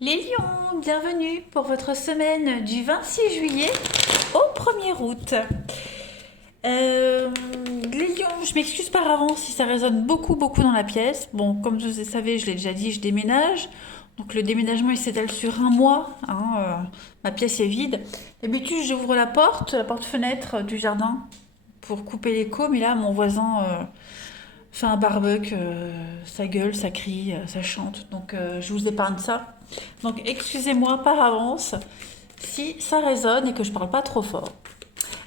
Les lions, bienvenue pour votre semaine du 26 juillet au 1er août. Les lions, je m'excuse par avance si ça résonne beaucoup dans la pièce. Bon, comme vous le savez, je l'ai déjà dit, je déménage. Donc le déménagement il s'étale sur un mois, hein, ma pièce est vide. D'habitude j'ouvre la porte-fenêtre du jardin pour couper l'écho, mais là mon voisin fait un barbecue, ça gueule, ça crie, ça chante. Donc je vous épargne ça. Donc excusez-moi par avance si ça résonne et que je parle pas trop fort.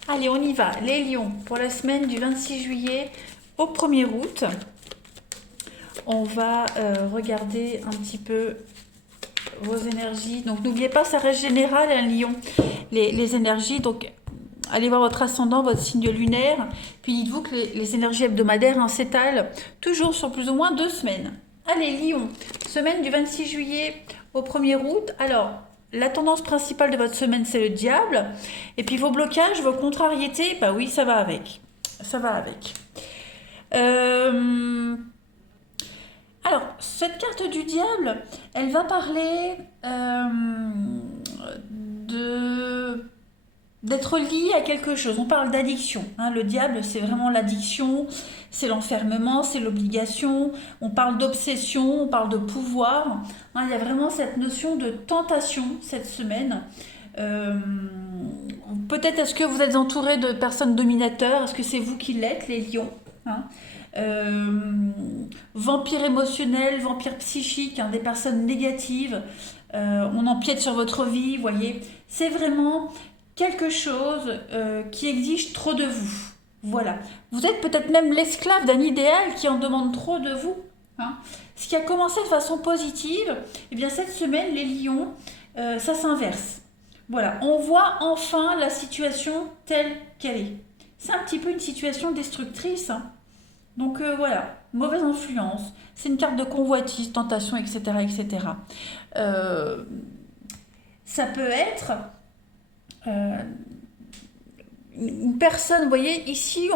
Allez, on y va. Les lions, pour la semaine du 26 juillet au 1er août, on va regarder un petit peu vos énergies. Donc n'oubliez pas, ça reste général, un lion, les énergies. Donc allez voir votre ascendant, votre signe lunaire. Puis dites-vous que les énergies hebdomadaires s'étalent toujours sur plus ou moins 2 semaines. Allez, Lion, semaine du 26 juillet au 1er août. Alors, la tendance principale de votre semaine, c'est le diable. Et puis vos blocages, vos contrariétés, bah oui, ça va avec. Ça va avec. Alors, cette carte du diable, elle va parler de d'être lié à quelque chose. On parle d'addiction, hein. Le diable, c'est vraiment l'addiction, c'est l'enfermement, c'est l'obligation. On parle d'obsession, on parle de pouvoir, hein. Il y a vraiment cette notion de tentation cette semaine. Euh, Peut-être est-ce que vous êtes entouré de personnes dominateurs? Est-ce que c'est vous qui l'êtes, les lions, hein? Vampire émotionnel, vampire psychique, hein, des personnes négatives. On empiète sur votre vie, vous voyez. C'est vraiment quelque chose qui exige trop de vous. Voilà. Vous êtes peut-être même l'esclave d'un idéal qui en demande trop de vous, hein. Ce qui a commencé de façon positive, eh bien cette semaine, les lions, ça s'inverse. Voilà, on voit enfin la situation telle qu'elle est. C'est un petit peu une situation destructrice, hein. Donc voilà, mauvaise influence. C'est une carte de convoitise, tentation, etc. etc. Euh, Ça peut être euh, une personne, vous voyez, ici,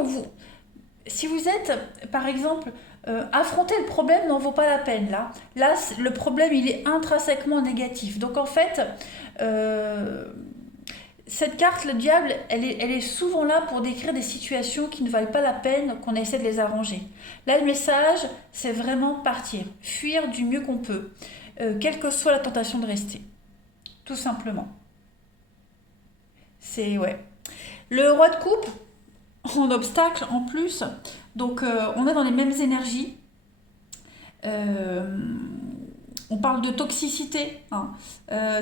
si vous êtes, par exemple, affronter le problème n'en vaut pas la peine, là. Là, le problème, il est intrinsèquement négatif. Donc, en fait, euh, cette carte, le diable, elle est souvent là pour décrire des situations qui ne valent pas la peine qu'on essaie de les arranger. Là, le message, c'est vraiment partir, fuir du mieux qu'on peut, quelle que soit la tentation de rester, tout simplement. C'est, ouais. Le roi de coupe, en obstacle en plus. Donc on est dans les mêmes énergies. Euh, on parle de toxicité, hein.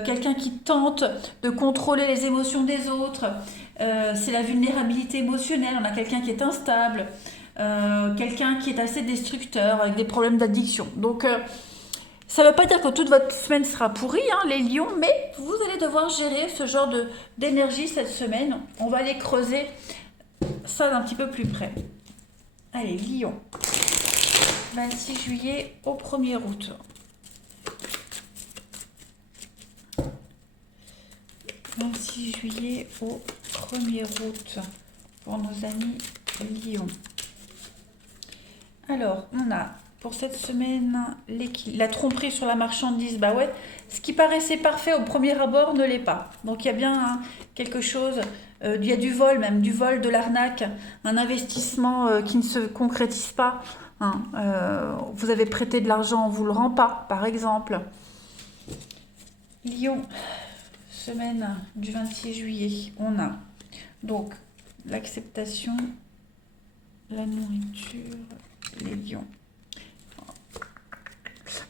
Quelqu'un qui tente de contrôler les émotions des autres. C'est la vulnérabilité émotionnelle. On a quelqu'un qui est instable. Quelqu'un qui est assez destructeur avec des problèmes d'addiction. Donc ça ne veut pas dire que toute votre semaine sera pourrie, hein, les lions, mais vous allez devoir gérer ce genre d'énergie cette semaine. On va aller creuser ça d'un petit peu plus près. Allez, Lion. 26 juillet au 1er août. 26 juillet au 1er août pour nos amis Lion. Alors, on a pour cette semaine la tromperie sur la marchandise. Bah ouais, ce qui paraissait parfait au premier abord ne l'est pas. Donc il y a bien, hein, quelque chose, il y a du vol même, du vol, de l'arnaque, un investissement qui ne se concrétise pas, hein. Vous avez prêté de l'argent, on ne vous le rend pas, par exemple. Lion, semaine du 26 juillet, on a donc l'acceptation, la nourriture, les lions.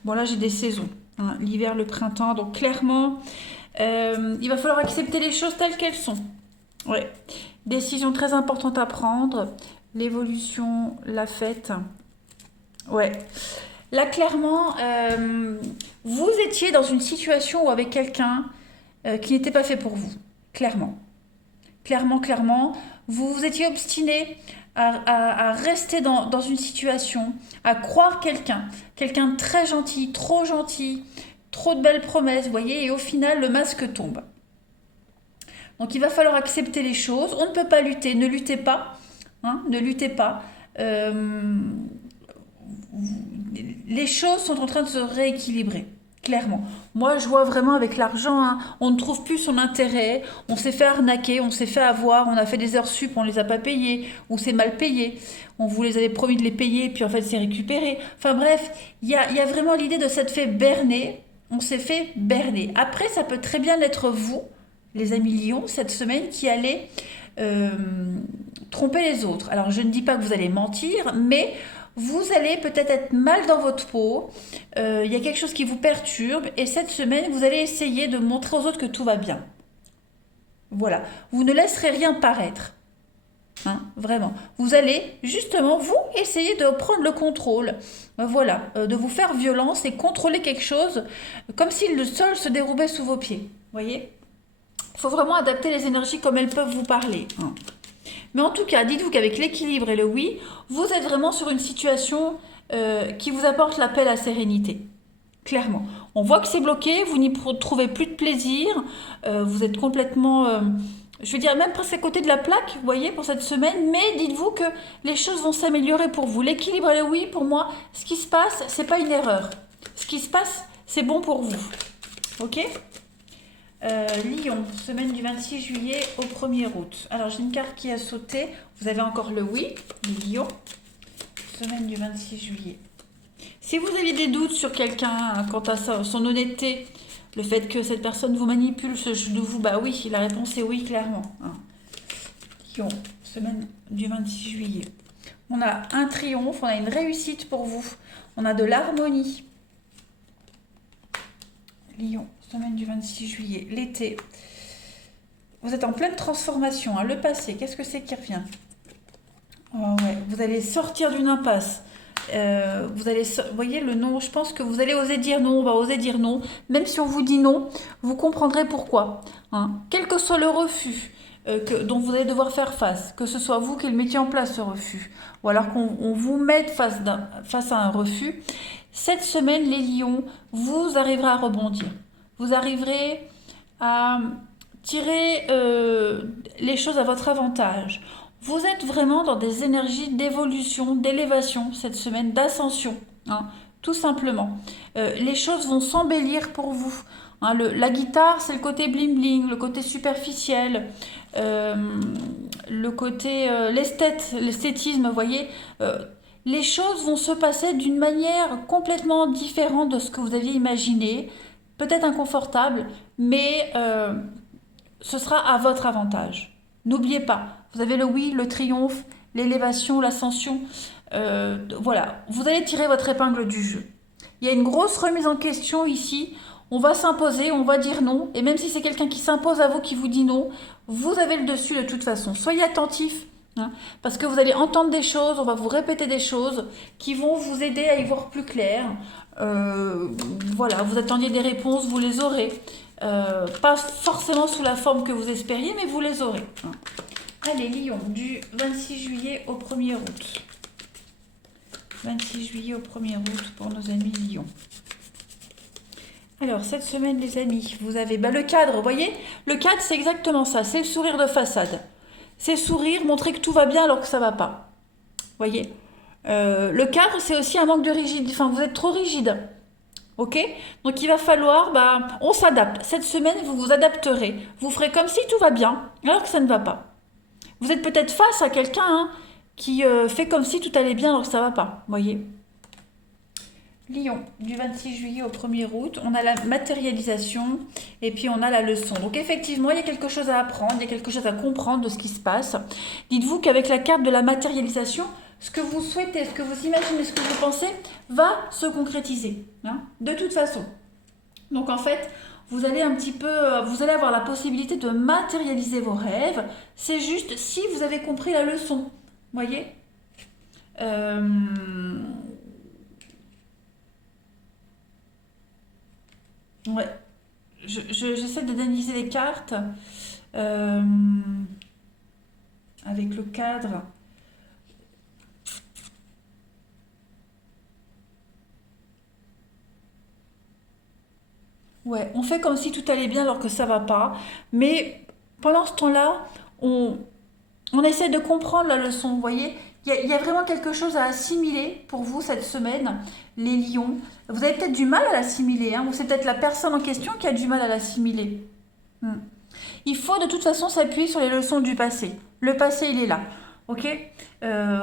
Bon, là, j'ai des saisons, hein, l'hiver, le printemps. Donc, clairement, il va falloir accepter les choses telles qu'elles sont. Ouais. Décision très importante à prendre. L'évolution, la fête. Ouais. Là, clairement, vous étiez dans une situation ou avec quelqu'un qui n'était pas fait pour vous. Clairement. Clairement. Vous vous étiez obstiné à rester dans une situation, à croire quelqu'un de très gentil, trop de belles promesses, vous voyez, et au final, le masque tombe. Donc il va falloir accepter les choses. On ne peut pas lutter, ne luttez pas, hein, ne luttez pas. Euh, les choses sont en train de se rééquilibrer. Clairement. Moi, je vois vraiment avec l'argent, hein, on ne trouve plus son intérêt, on s'est fait arnaquer, on s'est fait avoir, on a fait des heures sup, on les a pas payées, ou c'est mal payé, on vous les avait promis de les payer, puis en fait c'est récupéré. Enfin bref, il y a vraiment l'idée de s'être fait berner, on s'est fait berner. Après, ça peut très bien être vous, les amis Lion, cette semaine, qui allez euh, tromper les autres. Alors, je ne dis pas que vous allez mentir, mais vous allez peut-être être mal dans votre peau, il y a quelque chose qui vous perturbe, et cette semaine, vous allez essayer de montrer aux autres que tout va bien. Voilà, vous ne laisserez rien paraître. Hein, vraiment. Vous allez justement, vous, essayer de prendre le contrôle. Voilà, de vous faire violence et contrôler quelque chose comme si le sol se déroulait sous vos pieds. Voyez? Il faut vraiment adapter les énergies comme elles peuvent vous parler. Hein. Mais en tout cas, dites-vous qu'avec l'équilibre et le oui, vous êtes vraiment sur une situation qui vous apporte la paix et la sérénité. Clairement. On voit que c'est bloqué, vous n'y trouvez plus de plaisir, vous êtes complètement, je veux dire, même presque à côté de la plaque, vous voyez, pour cette semaine, mais dites-vous que les choses vont s'améliorer pour vous. L'équilibre et le oui, pour moi, ce qui se passe, c'est pas une erreur. Ce qui se passe, c'est bon pour vous. Ok? Lion, semaine du 26 juillet au 1er août. Alors, j'ai une carte qui a sauté. Vous avez encore le oui, les lions. Semaine du 26 juillet. Si vous aviez des doutes sur quelqu'un quant à son honnêteté, le fait que cette personne vous manipule de vous, bah oui, la réponse est oui, clairement. Hein. Lion, semaine du 26 juillet. On a un triomphe, on a une réussite pour vous. On a de l'harmonie. Lion, semaine du 26 juillet, l'été. Vous êtes en pleine transformation. Hein. Le passé, qu'est-ce que c'est qui revient? Oh, ouais. Vous allez sortir d'une impasse. Vous allez, vous voyez le non, je pense que vous allez oser dire non, on va oser dire non. Même si on vous dit non, vous comprendrez pourquoi. Hein. Quel que soit le refus dont vous allez devoir faire face, que ce soit vous qui le mettiez en place ce refus, ou alors qu'on vous mette face à un refus, cette semaine, les lions, vous arriverez à rebondir. Vous arriverez à tirer les choses à votre avantage. Vous êtes vraiment dans des énergies d'évolution, d'élévation cette semaine, d'ascension, hein, tout simplement. Les choses vont s'embellir pour vous. Hein, la guitare, c'est le côté bling-bling, le côté superficiel, le côté l'esthétisme, vous voyez. Les choses vont se passer d'une manière complètement différente de ce que vous aviez imaginé, peut-être inconfortable, mais ce sera à votre avantage. N'oubliez pas, vous avez le oui, le triomphe, l'élévation, l'ascension. Voilà, vous allez tirer votre épingle du jeu. Il y a une grosse remise en question ici. On va s'imposer, on va dire non. Et même si c'est quelqu'un qui s'impose à vous, qui vous dit non, vous avez le dessus de toute façon. Soyez attentifs, hein, parce que vous allez entendre des choses, on va vous répéter des choses qui vont vous aider à y voir plus clair. Voilà, vous attendiez des réponses, vous les aurez. Pas forcément sous la forme que vous espériez, mais vous les aurez. Hein. Allez, Lion, du 26 juillet au 1er août. 26 juillet au 1er août pour nos amis Lion. Alors, cette semaine, les amis, vous avez le cadre, vous voyez? Le cadre, c'est exactement ça, c'est le sourire de façade. C'est sourire, montrer que tout va bien alors que ça ne va pas. Vous voyez? Le cadre, c'est aussi un manque de rigidité. Enfin, vous êtes trop rigide. Ok? Donc, il va falloir, on s'adapte. Cette semaine, vous vous adapterez. Vous ferez comme si tout va bien alors que ça ne va pas. Vous êtes peut-être face à quelqu'un qui fait comme si tout allait bien alors que ça ne va pas. Vous voyez? Lion, du 26 juillet au 1er août, on a la matérialisation et puis on a la leçon. Donc effectivement, il y a quelque chose à apprendre, il y a quelque chose à comprendre de ce qui se passe. Dites-vous qu'avec la carte de la matérialisation, ce que vous souhaitez, ce que vous imaginez, ce que vous pensez, va se concrétiser, hein, de toute façon. Donc en fait, vous allez vous allez avoir la possibilité de matérialiser vos rêves. C'est juste si vous avez compris la leçon, voyez. Ouais, j'essaie d'analyser les cartes euh, avec le cadre. Ouais, on fait comme si tout allait bien alors que ça va pas. Mais pendant ce temps-là, on essaie de comprendre la leçon. Vous voyez, Il y a vraiment quelque chose à assimiler pour vous cette semaine, les lions. Vous avez peut-être du mal à l'assimiler, hein, ou c'est peut-être la personne en question qui a du mal à l'assimiler. Hmm. Il faut de toute façon s'appuyer sur les leçons du passé. Le passé, il est là. Ok. Euh,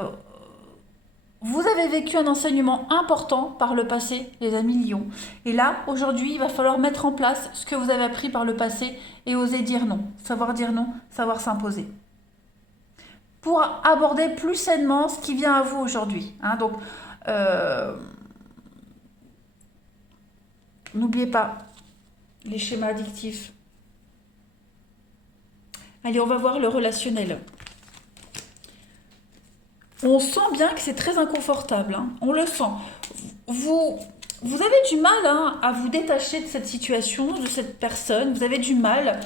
Vous avez vécu un enseignement important par le passé, les amis lions. Et là, aujourd'hui, il va falloir mettre en place ce que vous avez appris par le passé et oser dire non. Savoir dire non, savoir s'imposer. Pour aborder plus sainement ce qui vient à vous aujourd'hui. Hein. Donc, euh, n'oubliez pas les schémas addictifs. Allez, on va voir le relationnel. On sent bien que c'est très inconfortable, hein. On le sent. Vous avez du mal, hein, à vous détacher de cette situation, de cette personne. Vous avez du mal.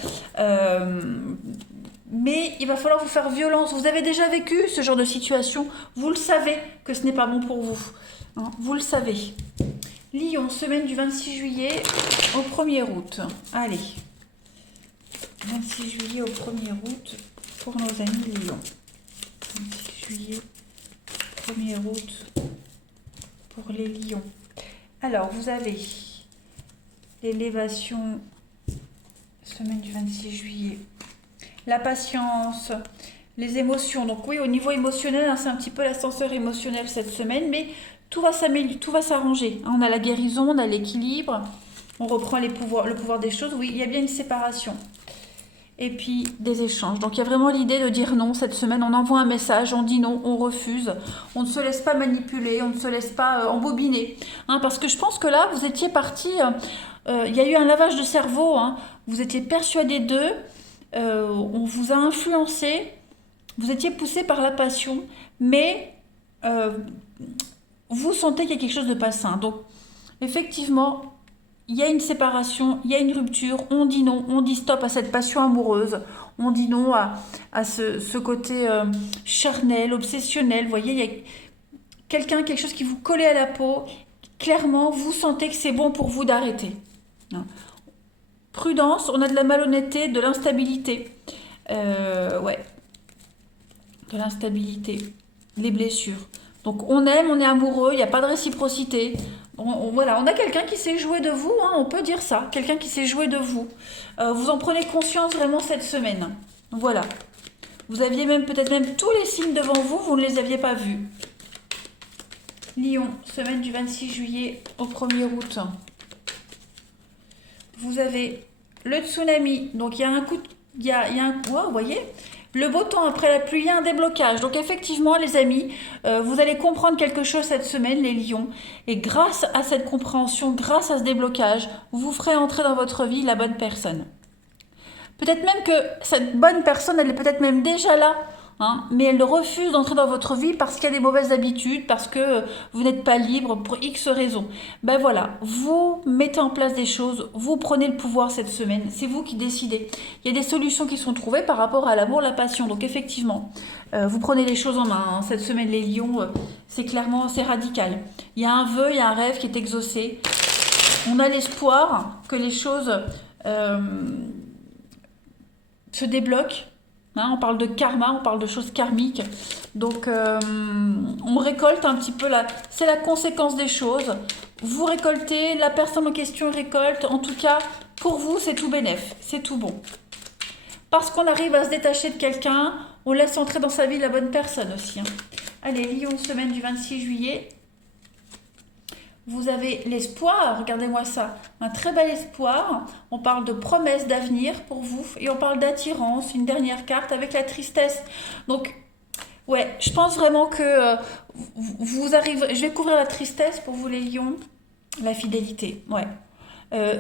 Mais il va falloir vous faire violence. Vous avez déjà vécu ce genre de situation. Vous le savez que ce n'est pas bon pour vous, hein. Vous le savez. Lion, semaine du 26 juillet au 1er août. Allez. 26 juillet au 1er août pour nos amis Lion. 26 juillet, 1er août pour les lions. Alors, vous avez l'élévation, semaine du 26 juillet. La patience, les émotions. Donc oui, au niveau émotionnel, hein, c'est un petit peu l'ascenseur émotionnel cette semaine, mais tout va s'améliorer, tout va s'arranger. On a la guérison, on a l'équilibre, on reprend le pouvoir des choses. Oui, il y a bien une séparation. Et puis des échanges. Donc il y a vraiment l'idée de dire non cette semaine. On envoie un message, on dit non, on refuse. On ne se laisse pas manipuler, on ne se laisse pas embobiner. Hein, parce que je pense que là, vous étiez parti. Il y a eu un lavage de cerveau. Hein, vous étiez persuadé d'eux. On vous a influencé. Vous étiez poussé par la passion. Mais vous sentez qu'il y a quelque chose de pas sain. Donc effectivement, il y a une séparation, il y a une rupture, on dit non, on dit stop à cette passion amoureuse, on dit non à ce côté charnel, obsessionnel. Vous voyez, il y a quelque chose qui vous collait à la peau. Clairement, vous sentez que c'est bon pour vous d'arrêter. Hein. Prudence, on a de la malhonnêteté, de l'instabilité. Ouais, de l'instabilité, les blessures. Donc on aime, on est amoureux, il n'y a pas de réciprocité. Voilà, on a quelqu'un qui sait jouer de vous, hein, on peut dire ça, quelqu'un qui sait jouer de vous. Vous en prenez conscience vraiment cette semaine. Voilà. Vous aviez peut-être même tous les signes devant vous, vous ne les aviez pas vus. Lion, semaine du 26 juillet au 1er août. Vous avez le tsunami, donc il y a un coup, wow, vous voyez, le beau temps après la pluie, il y a un déblocage. Donc effectivement, les amis, vous allez comprendre quelque chose cette semaine, les lions. Et grâce à cette compréhension, grâce à ce déblocage, vous ferez entrer dans votre vie la bonne personne. Peut-être même que cette bonne personne, elle est peut-être même déjà là. Hein, mais elle refuse d'entrer dans votre vie parce qu'il y a des mauvaises habitudes, parce que vous n'êtes pas libre pour X raisons. Ben voilà, vous mettez en place des choses, vous prenez le pouvoir cette semaine, c'est vous qui décidez. Il y a des solutions qui sont trouvées par rapport à l'amour, la passion. Donc effectivement, vous prenez les choses en main. Hein. Cette semaine, les lions, c'est radical. Il y a un vœu, il y a un rêve qui est exaucé. On a l'espoir que les choses se débloquent. Hein, on parle de karma, on parle de choses karmiques. Donc, on récolte un petit peu c'est la conséquence des choses. Vous récoltez, la personne en question récolte. En tout cas, pour vous, c'est tout bénef, c'est tout bon. Parce qu'on arrive à se détacher de quelqu'un, on laisse entrer dans sa vie la bonne personne aussi. Hein. Allez, Lion, semaine du 26 juillet. Vous avez l'espoir, regardez-moi ça, un très bel espoir. On parle de promesses d'avenir pour vous et on parle d'attirance, une dernière carte avec la tristesse. Donc, ouais, je pense vraiment que vous arrivez. Je vais couvrir la tristesse pour vous les lions, la fidélité. Ouais.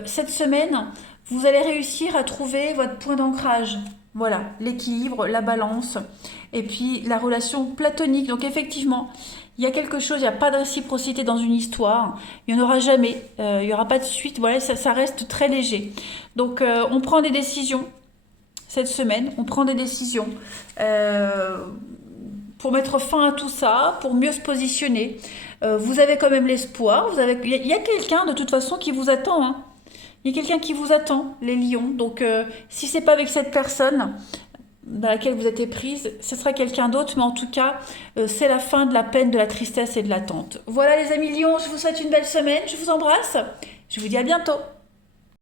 Cette semaine, vous allez réussir à trouver votre point d'ancrage. Voilà, l'équilibre, la balance et puis la relation platonique. Donc effectivement, il y a quelque chose, il n'y a pas de réciprocité dans une histoire, il n'y en aura jamais, il n'y aura pas de suite, voilà, ça reste très léger. Donc on prend des décisions cette semaine, on prend des décisions pour mettre fin à tout ça, pour mieux se positionner. Vous avez quand même l'espoir, il y a quelqu'un de toute façon qui vous attend, il y a quelqu'un qui vous attend, les lions. Donc si c'est pas avec cette personne, dans laquelle vous êtes prise, ce sera quelqu'un d'autre, mais en tout cas, c'est la fin de la peine, de la tristesse et de l'attente. Voilà les amis Lions, je vous souhaite une belle semaine, je vous embrasse, je vous dis à bientôt.